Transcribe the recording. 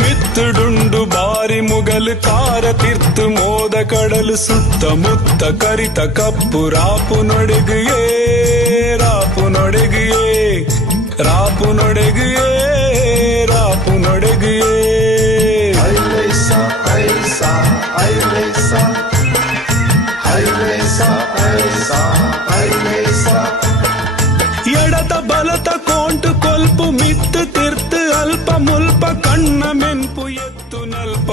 ಮಿತ್ತುಡುಂಡು ಬಾರಿ ಮುಗಲು ಕಾರ ತಿರ್ತು ಮೋದ ಕಡಲು ಸುತ್ತಮುತ್ತ ಕರಿತ ಕಪ್ಪು ರಾಪು ನೊಡೆಗಿಯೇ ರಾಪು ನೊಡೆಗಿಯೇ ರಾಪು ನೊಡೆಗಿಯೇ ರಾಪು ನೊಡೆಗಿಯೇ ಎಡತ ಬಲತ ಕೋಂಟು ಕೊಲ್ಪು ಮಿತ್ತು ತಿರ್ತು ಅಲ್ಪ ಮುಲ್ಪ ಕಣ್ಣ ಮೆನ್ಪು ಎತ್ತು ನಲ್ಪ